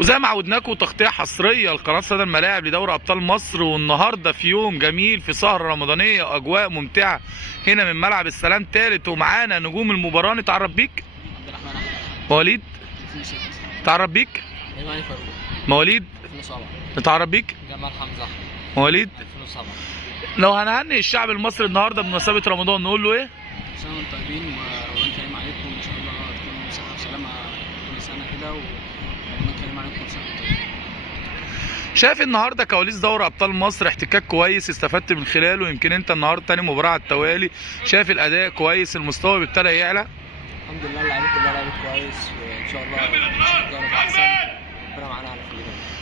وزي ما عودناكم تغطيه حصريه لقناه صدى الملاعب لدوري ابطال مصر، والنهارده في يوم جميل في سهره رمضانيه واجواء ممتعه هنا من ملعب السلام ثالث، ومعانا نجوم المباراه. نتعرف بيك. عبد الرحمن احمد. مواليد 2006. نتعرف بيك. ايماني فاروق. مواليد 2007. نتعرف بيك. جمال حمزه احمد. مواليد 2007. لو هنهنئ الشعب المصري النهارده بمناسبه رمضان نقول له ايه؟ كل سنه وانتم طيبين ورمضان كريم عليكم، وان شاء الله تكونوا بصحه وسلامه كل سنه كده، ورمضان كريم عليكم كل سنه وانتم طيبين. شايف النهارده كواليس دوري ابطال مصر احتكاك كويس استفدت من خلاله، يمكن انت النهارده تاني مباراه على التوالي، شايف الاداء كويس، المستوى ابتدى يعلى. الحمد لله اللعيبه كلها لعبت كويس، وان شاء الله نشوف الدوري احسن، ربنا معانا على خير.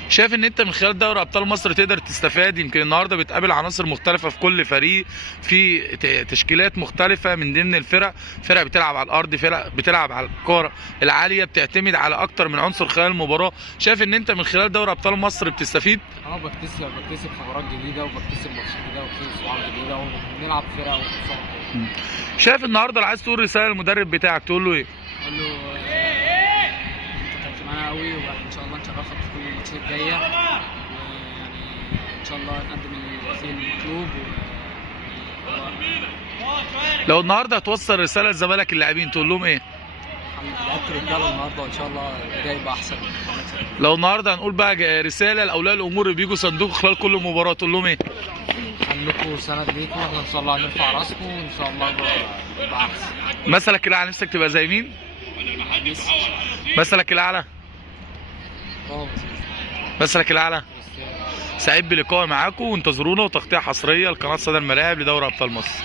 شايف ان انت من خلال دوري ابطال مصر تقدر تستفاد، يمكن النهارده بتقابل عناصر مختلفه في كل فريق، في تشكيلات مختلفه من ضمن الفرق، فرق بتلعب على الارض، فرق بتلعب على الكره العاليه، بتعتمد على اكتر من عنصر خلال المباراه. شايف ان انت من خلال دوري ابطال مصر بتستفيد؟ بكتسب خبرات جديده، وبكتسب ماتشات جديده، وبكتسب صعاب جديده، وبنلعب فرق وخصوم. شايف النهارده لو عايز تقول رساله للمدرب بتاعك تقول له ايه؟ اقول له انت تعبت معانا قوي، وان شاء الله نشرفك في كل الماتشات الجايه، ويعني ان شاء الله نقدم الفيل المطلوب. لو النهارده هتوصل رساله لزمالك اللاعبين تقول لهم ايه؟ لعبت رجاله النهارده، وان شاء الله اللي جاي يبقى احسن. لو النهارده هنقول بقى رساله لاولياء الامور اللي بيجوا صندوق خلال كل مباراه تقول لهم ايه؟ خليكم سند ليكم، واحنا ان شاء الله هنرفع راسكم، وان شاء الله يبقى احسن. مثلك الاعلى نفسك تبقى زي مين؟ مثلك الاعلى؟ مثلك الاعلى؟ سعيد بلقائي معاكم، وانتظرونا وتغطيه حصريه لقناه صدى الملاعب لدوري ابطال مصر.